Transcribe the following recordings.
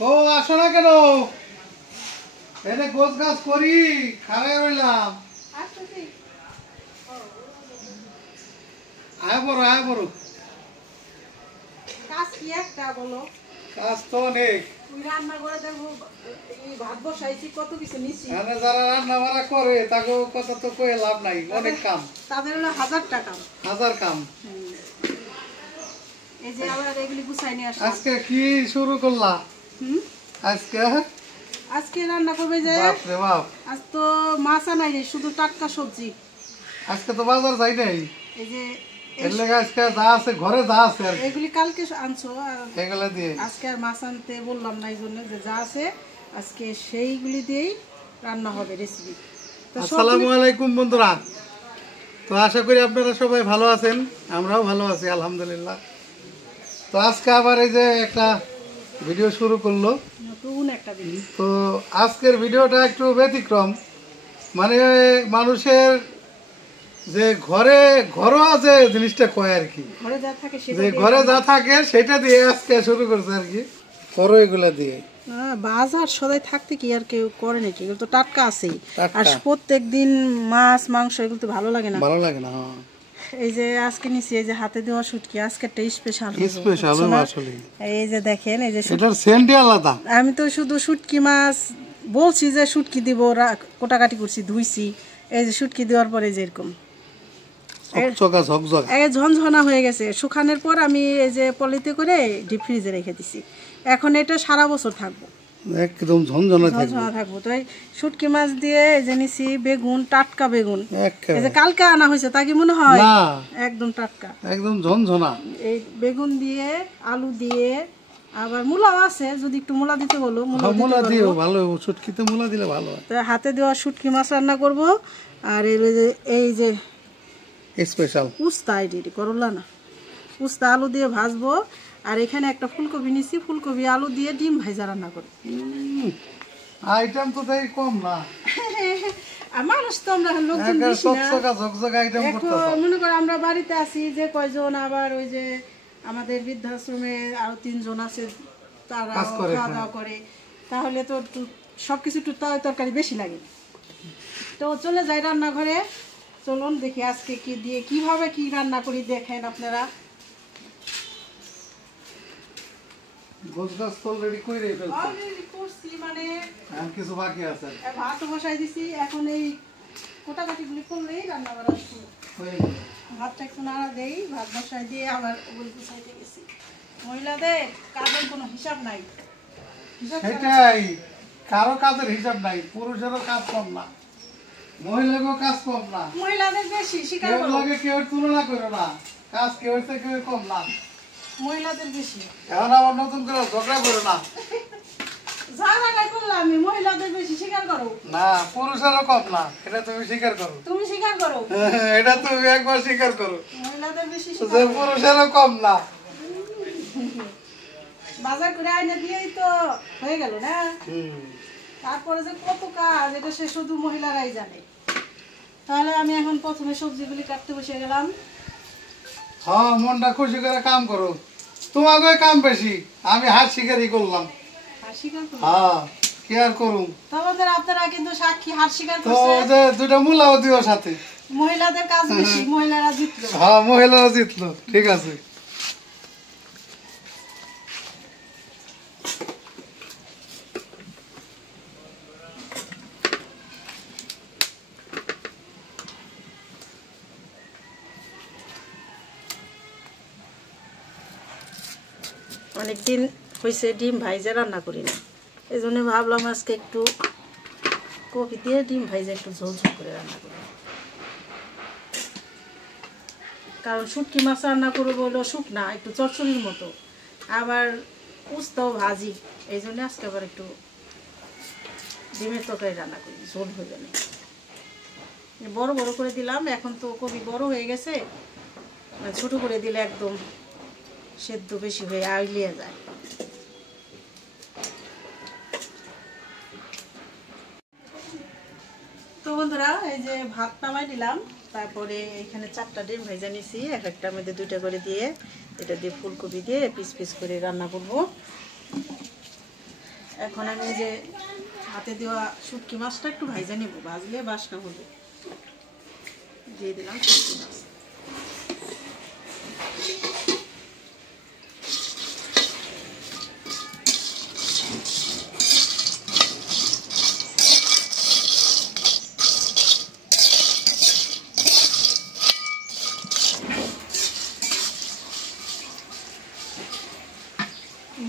ও আসো না কেন? এনে গোছ গাছ করি খাড়াই রইলাম। আয় বড় কাজ কি একটা বলো? কাজ তো অনেক। তুই রান্না করে দেখো, এই ভাত বসাইছি, কত কিছু নিছি। এনে যারা রান্না বান্না করে তাকে কথা তো কয়ে লাভ নাই, অনেক কাম। তাদের হলো 1000 টাকা। হাজার কাম। এই যে আবার এগুলি গুছাই নিয়ে আসলাম। আজকে কি শুরু করলা? আজকে রান্না করবে যে বাপ রে বাপ, আজ তো মাছ আনাই নেই, শুধু টাটকা সবজি। আজকে তো বাজার যাই নাই। এই যে এর লেগে আজকে যা আছে ঘরে যা আছে আর এগুলি কালকে আনছো, আর এগুলা দিয়ে আজকে আর মাছ আনতে বললাম না, এই জন্য যে যা আছে আজকে সেইগুলি দিয়েই রান্না হবে রেসিপি। আসসালামু আলাইকুম বন্ধুরা। তো আশা করি আপনারা সবাই ভালো আছেন, আমরাও ভালো আছি আলহামদুলিল্লাহ। তো আজকে আবার এই যে একটা ভিডিও শুরু করলো, নতুন একটা ভিডিও। তো আজকের ভিডিওটা একটু ব্যতিক্রম, মানে মানুষের যে ঘরোয়া যে জিনিসটা কয় আর কি, ঘরে যা থাকে যে ঘরে যা থাকে সেটা দিয়ে আজকে শুরু করছে আর কি, করো এগুলা দিয়ে। বাজার সদাই থাকতে কি আর কেউ করে নাকি? এগুলো তো টাটকা আছেই, টাটকা। আর প্রত্যেক দিন মাছ মাংস এগুলো তো ভালো লাগে না। ভালো লাগে না। এই যে আজকে নিছি, এই যে হাতে দেওয়া শুটকি, আজকে একটা স্পেশাল স্পেশাল আসলে। এই যে দেখেন, এই যে এটার সেন্টই আলাদা। আমি তো শুধু শুটকি মাছ বলছি যে শুটকি দিব, কোটাকাটি করছি, ধুইছি। এই যে শুটকি দেওয়ার পরে যে এরকম ঝনঝনা হয়ে গেছে। শুকানোর পর আমি এই যে পলিতে করে ডিপ ফ্রিজে রেখে দিছি। এখন এটা সারা বছর থাকবো, একদম ঝনঝনা থাকবো। তো এই শুটকি মাছ দিয়ে এই যে নিছি বেগুন, টাটকা বেগুন, এই যে কালকে আনা হয়েছে, তা কি মনে হয়? একদম টাটকা, একদম ঝনঝনা। এই বেগুন দিয়ে, আলু দিয়ে, আবার মূলাও আছে, যদি একটু মূলা দিতে বলো মূলা দিও, ভালো শুটকিতে মূলা দিলে ভালো হয়। তো হাতে দেওয়া শুটকি মাছ রান্না করব। আর এই যে স্পেশাল উস্তা, আইডি করলা না, উস্তা আলু দিয়ে ভাজবো। আর এখানে একটা ফুলকপি নিছি, ফুলকপি আলু দিয়ে ডিম ভাজা রান্না করব। আইটেম তো তাই কম না। মানুষ তো আমরা লোকজন বেশি না, মনে করো আমরা বাড়িতে আছি যে কয়জন, আবার ওই যে আমাদের বৃদ্ধাশ্রমে আরো 3 জন আছে, তারা খাওয়া দাওয়া করে, তাহলে তো সবকিছু একটু তরকারি বেশি লাগে। তো চলে যাই রান্নাঘরে, চলুন দেখি আজকে কি দিয়ে কিভাবে কি রান্না করি, দেখেন আপনারা। মানে কিছু বাকি আছে, ভাত বসাই দিছি, এখন এই কোটাকাটিগুলি করলেই রান্না করা শুরু। ভাতটা একটু নাড়া দেই, ভাত বসাই দিয়ে আবার ওগুলি গুছাইতে গেছি। মহিলাদের কাজের কোনো হিসাব নাই, সেটাই, কারো কাজের হিসাব নাই। পুরুষেরও কাজ কম না, মহিলাদেরও কাজ কম না। মহিলাদের বেশি, স্বীকার করো, কেউ তুলনা করো না, কাজ কেউ হচ্ছে কেউ কম না, মহিলাদের বেশি। এখন আবার নতুন করে ঝগড়া করো না। ঝগড়া করলাম আমি, মহিলাদের বেশি, স্বীকার করো। না, পুরুষেরও কম না, এটা তুমি স্বীকার করো। তুমি স্বীকার করো, এটা তুমি একবার স্বীকার করো, মহিলাদের বেশি, যে পুরুষেরও কম না। বাজার করে আইনা দিয়েই তো হয়ে গেল না। তারপরে যে কত কাজ, এটা সে শুধু মহিলারাই জানে। তাহলে আমি এখন প্রথমে সবজিগুলি কাটতে বসে গেলাম। হ্যাঁ, মনটা খুশি করে কাম করো, তোমাকে কাম বেশি, আমি হাত শিকারই করলাম। হ্যাঁ, কি আর করুম। তোমাদের আপনারা কিন্তু সাক্ষী, হাত শিকার তো করছে। দুটা মূলাও দিও সাথে। মহিলাদের কাজ বেশি, মহিলারা জিতলো। হ্যাঁ, মহিলারা জিতলো, ঠিক আছে। অনেকদিন হয়েছে ডিম ভাইজা রান্না করি না, এই জন্য ভাবলাম আজকে একটু কপি দিয়ে ডিম ভাইজা একটু ঝোল ঝোল করে রান্না করি। কারণ শুটকি মাছ রান্না করবো বললো শুকনা, একটু চচ্চড়ির মতো, আবার উস্তাও ভাজি, এই জন্য আজকে আবার একটু ডিমের তরকারি রান্না করি, ঝোল হয়ে যাবে। বড় বড় করে দিলাম, এখন তো কপি বড় হয়ে গেছে, ছোট করে দিলে একদম সেদ্ধ বেশি হয়ে আইলিয়ে যায়। তো বন্ধুরা, এই যে ভাত নামাই দিলাম, তারপরে এখানে 4টা ডিম ভেজে নিছি, এক একটার মধ্যে 2টা করে দিয়ে, এটা দিয়ে ফুলকপি দিয়ে পিস পিস করে রান্না করব। এখন আমি যে হাতে দেওয়া শুটকি মাছটা একটু ভাজা নিব, ভাজলে বাসনা হবে। দিয়ে দিলাম শুটকি মাছ।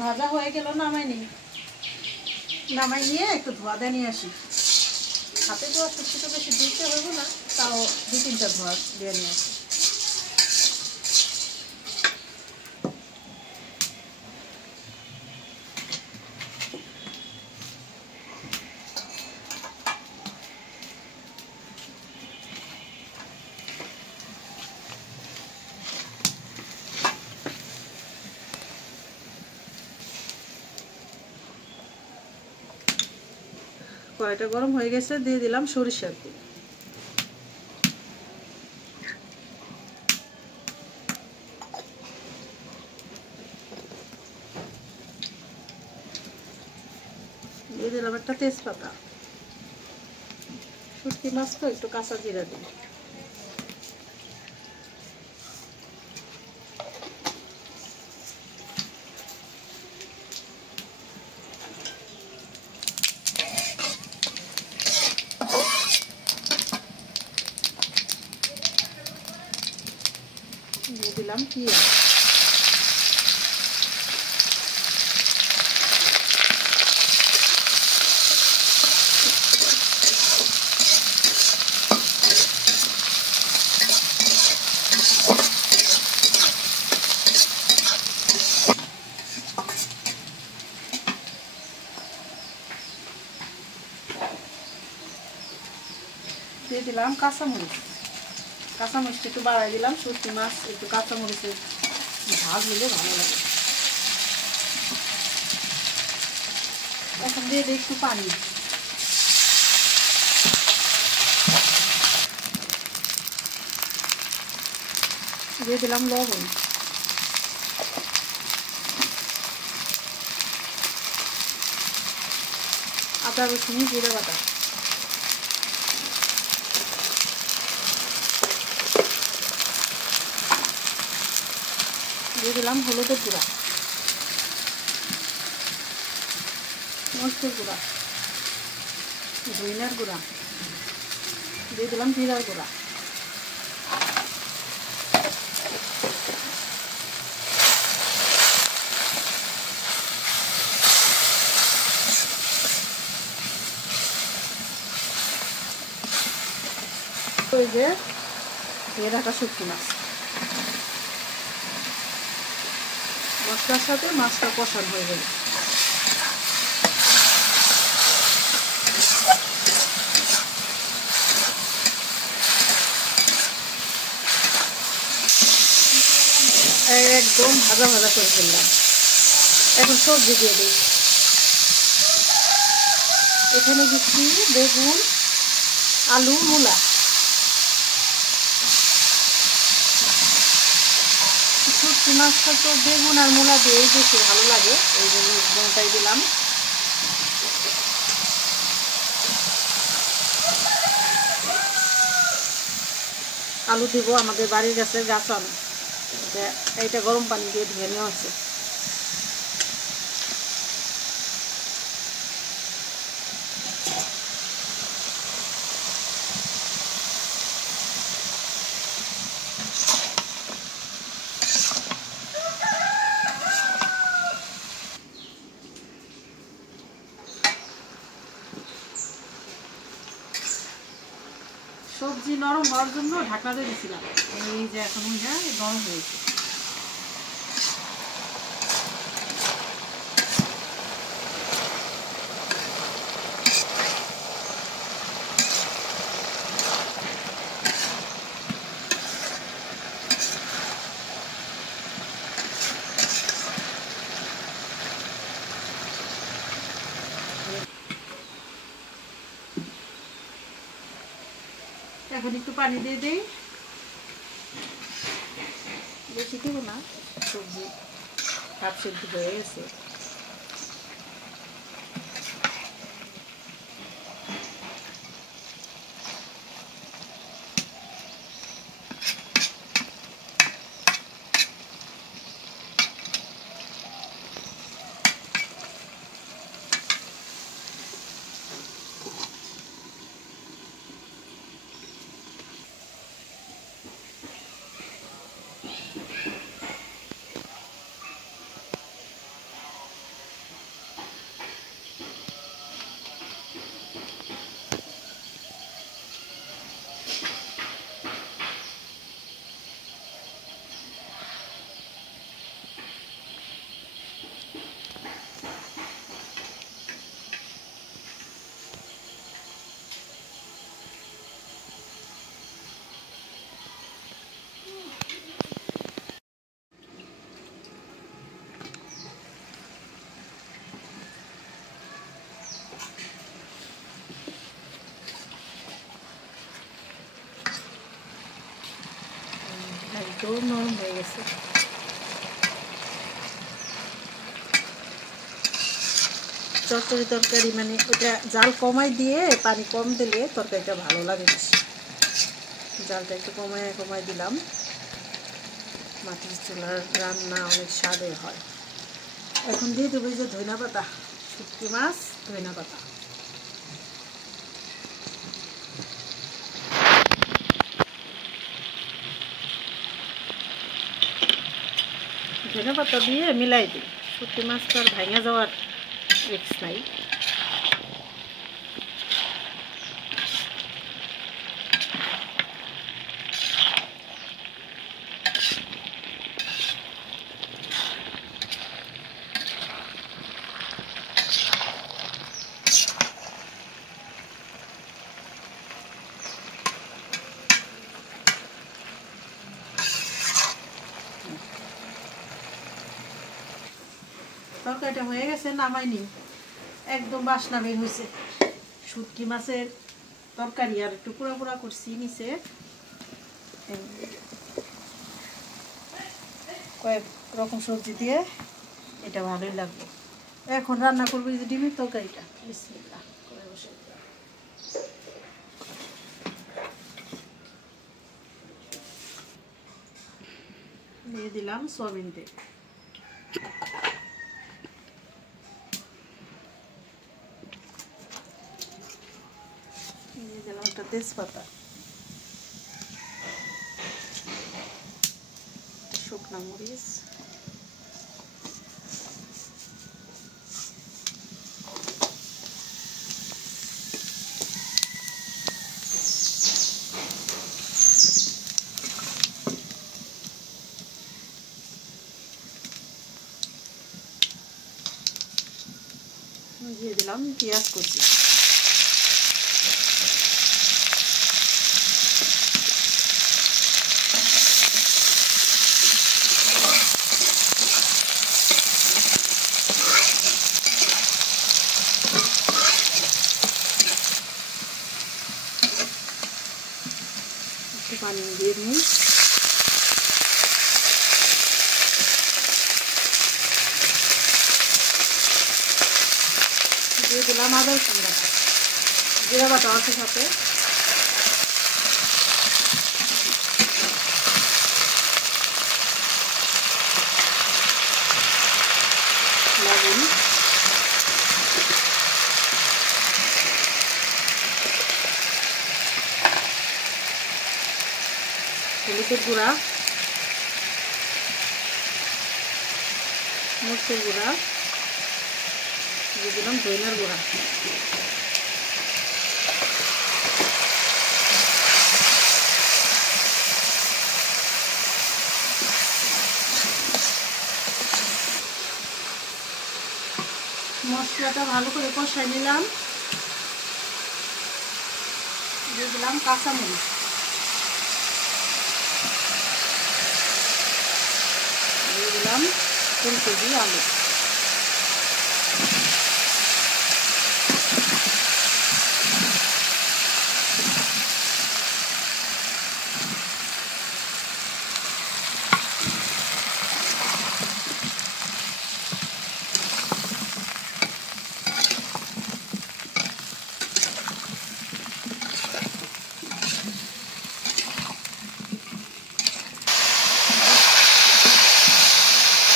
ভাজা হয়ে গেল, নামাই নিয়ে একটু ধোয়া দিয়ে নিয়ে আসি। হাতে ধোয়া শুটকি তো বেশি ধুতে হবে না, তাও 2-3টা ধোয়া দিয়ে নিয়ে আসি। কড়াইটা গরম হয়ে গেছে, দিয়ে দিলাম সরিষার তেল। দিয়ে দিলাম একটা তেজপাতা। শুটকি মাছ তো একটু কাঁচা জিরা দিই। দিয়ে দিলাম পেঁয়াজ। দিয়ে দিলাম কাঁচামরিচ। কাঁচামরিচটা একটু বাড়াই দিলাম, শুটকি মাছ একটু কাঁচামরিচের ঝাল হলে ভালো লাগে। এখন দিয়ে দিই একটু পানি। দিয়ে দিলাম লবণ। আদা রসুন জিরা বাটা। দিয়ে দিলাম হলুদের গুঁড়া, মরিচের গুঁড়া, ধনিয়ার গুঁড়া, দিয়ে দিলাম জিরার গুঁড়া। ওই যে ধুয়ে রাখা শুটকি মাছ, মশলার সাথে মাছটা কষানো হয়ে গেল। একদম ভাজা ভাজা করে ফেললাম। এখন সবজি দিয়ে দিই। এখানে দিচ্ছি বেগুন, আলু, মূলা। শুটকি মাছটা তো বেগুন আর মূলা দিয়েই বেশি ভালো লাগে, এই জন্য বেগুনটাই দিলাম। আলু দিব, আমাদের বাড়ির গাছের গাছ আলু। এইটা গরম পানি দিয়ে ধুয়ে নেওয়া আছে। সবজি নরম হওয়ার জন্য ঢাকনা দিয়ে দিয়েছিলাম, এই যে এখন নরম হয়েছে। এখন একটু পানি দিয়ে দিই, বেশি দেবো না, সবজি হাফ সেদ্ধ হয়ে গেছে। একদম নরম হয়ে গেছে। চচ্চড়ি তরকারি মানে ওটা জাল কমাই দিয়ে পানি কম দিলে তরকারিটা ভালো লাগে বেশি। জালটা একটু কমাই দিলাম। মাটির চুলার রান্না অনেক স্বাদের হয়। এখন দিয়ে দেবো যে ধনিয়া পাতা, শুটকি মাছ, ধনিয়া পাতা। ধনিয়া পাতা দিয়ে মিলাই দিই। শুটকি মাছটা আর ভাঙা যাওয়ার রিস্ক নাই। তরকারিটা হয়ে গেছে, নামাইনি। একদম বাসনা বের হয়েছে। শুটকি মাছের তরকারি আর একটু পোড়া পোড়া করছি নিচে। কয়েক রকম সবজি দিয়ে এটা ভালোই লাগবে। এখন রান্না করবো যে ডিমের তরকারিটা। বিসমিল্লাহ করে বসে দিয়ে দিলাম সয়াবিন তেল। দিয়ে দিলাম একটা তেজপাতা, শুকনো মরিচ, দিয়ে দিলাম পেঁয়াজ কুচি। একটু পানি দিয়ে নিই। দিয়ে দিলাম আদা রসুন বাটা, জিরা বাটা আছে সাথে। লবণ, হলুদের গুঁড়া, মরিচের গুঁড়া, দিয়ে দিলাম ধনিয়ার গুঁড়া। মশলাটা ভালো করে কষাই নিলাম। দিয়ে দিলাম কাঁচামরিচ, দিয়ে দিলাম ফুলকপি, আলু।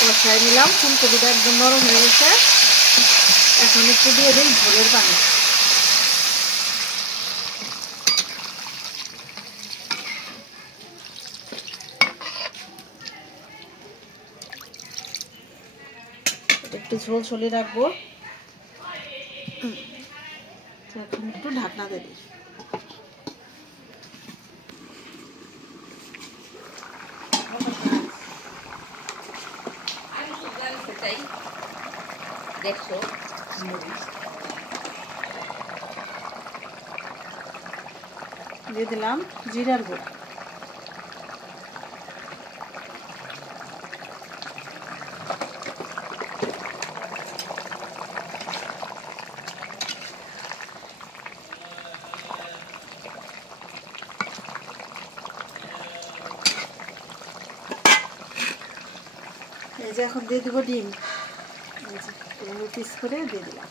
কষাই নিলাম। ফুলকপিটা একদম নরম হয়ে গেছে। এখন একটু দিয়ে দিই ঝোলের পানি। একটু ঝোল ঝোলে রাখবো। এখন একটু ঢাকনা দিয়ে দিই। দিয়ে দিলাম জিরার গুঁড়া, এই যে এখন দিয়ে দিব ডিম, পিস করে দিয়ে দিলাম।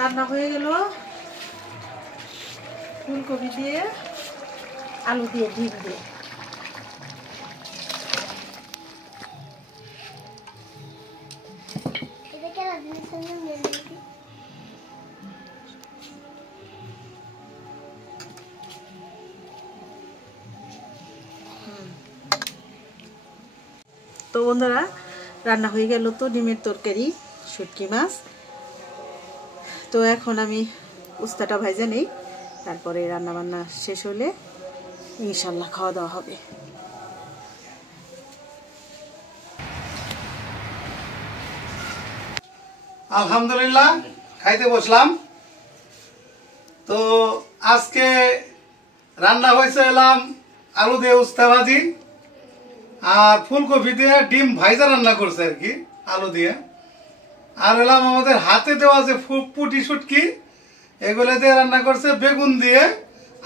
রান্না হয়ে গেল ফুলকপি দিয়ে, আলু দিয়ে, ডিম দিয়ে। তো বন্ধুরা রান্না হয়ে গেল তো ডিমের তরকারি, শুটকি মাছ। তো এখন আমি উস্তাটা ভাজা নেই, তারপরে রান্না বান্না শেষ হলে ইনশাল্লাহ খাওয়া দাওয়া হবে। আলহামদুলিল্লাহ খাইতে বসলাম। তো আজকে রান্না হয়েছে এলাম আলু দিয়ে উস্তা ভাজি আর ফুলকপি দিয়ে ডিম ভাইজা রান্না করছে আর কি আলু দিয়ে। আর এলাম আমাদের হাতে দেওয়া যে পুটি শুটকি, এগুলো দিয়ে রান্না করছে বেগুন দিয়ে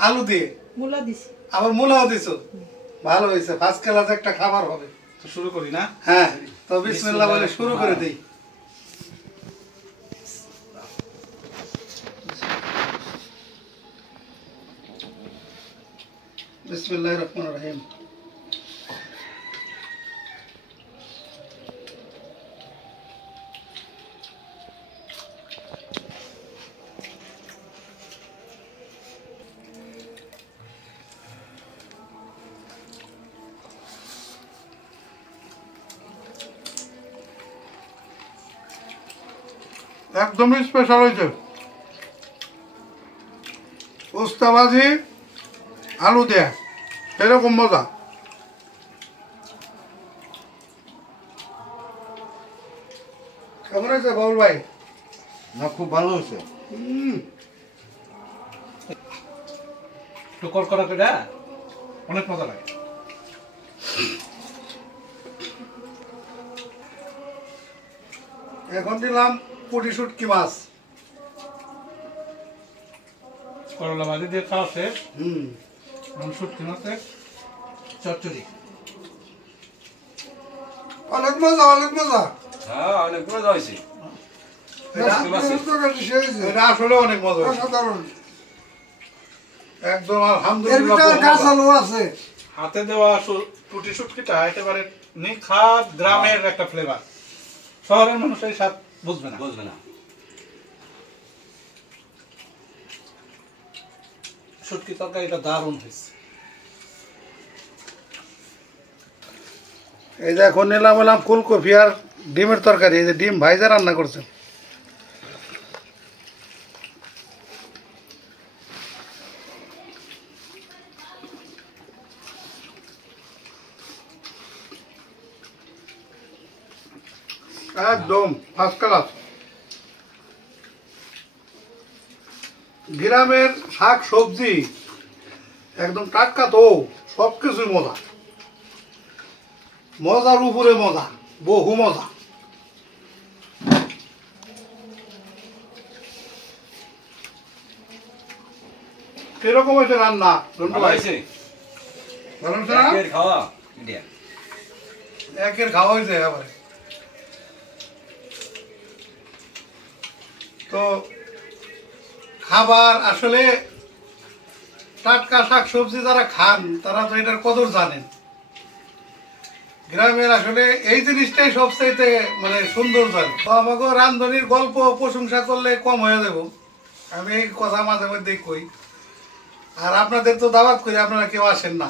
আলু দিয়ে, মূলা দিছি, আবার মূলাও দিছো। ভালো হয়েছে, ফার্স্ট ক্লাস একটা খাবার হবে। তো শুরু করি না? হ্যাঁ, তো বিসমিল্লাহ বলে শুরু করে দেই। বিসমিল্লাহির রহমানির রহিম। একদমই স্পেশাল হয়েছে, উস্তা ভাজি আলু দেয়া, সেরকম মজা। কেমন হয়েছে বাবুল ভাই? না, খুব ভালো হয়েছে। একটু কড়কড়া করে অনেক মজা লাগে। এখন দিলাম পুটি শুটকি মাছ। করলা ভাজি দিয়ে খাওয়া শেষ, হুম, শুটকি মাছের চচ্চড়ি। অনেক মজা, অনেক মজা। হ্যাঁ, অনেক মজা হয়েছে। এটা আসলে অনেক মজা, অসাধারণ। একদম আলহামদুলিল্লাহ। হাতে দেওয়া পুটি শুটকিটা একেবারে নিখাত গ্রামের একটা ফ্লেভার। শহরের মানুষ এই স্বাদ বুঝবে না। শুটকি তরকারিটা দারুণ হয়েছে। এই যে এখন নিলাম এলাম ফুলকপি আর ডিমের তরকারি। এই যে ডিম ভাইজা রান্না করছে। একদম ফার্স্ট ক্লাস। গ্রামের শাক সবজি একদম টাটকা, তো সব কিছুই মজা, মজার উপরে মজা, বহু মজা। কিরকম হয়েছে রান্না? ভালো হয়েছে। ভালো হয়েছে না? একের খাওয়া একের খাওয়া হয়েছে একেবারে। তো খাবার আসলে টাটকা শাক সবজি যারা খান তারা তো এটার কদর জানেন। গ্রামের আসলে এই জিনিসটাই সবচাইতে মানে সুন্দর জানি। তো আমাকে রান্ধনির গল্প প্রশংসা করলে কম হয়ে যাব, আমি এই কথা মাঝে মধ্যেই কই। আর আপনাদের তো দাওয়াত করি, আপনারা কেউ আসেন না।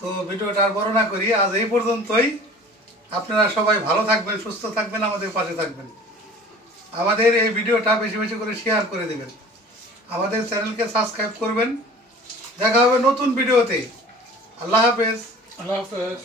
তো ভিডিওটা আর বড় না করি, আজ এই পর্যন্তই। আপনারা সবাই ভালো থাকবেন, সুস্থ থাকবেন, আমাদের পাশে থাকবেন। আমাদের এই ভিডিওটা বেশি বেশি করে শেয়ার করে দেবেন, আমাদের চ্যানেলকে সাবস্ক্রাইব করবেন। দেখা হবে নতুন ভিডিওতে। আল্লাহ হাফেজ। আল্লাহ হাফেজ।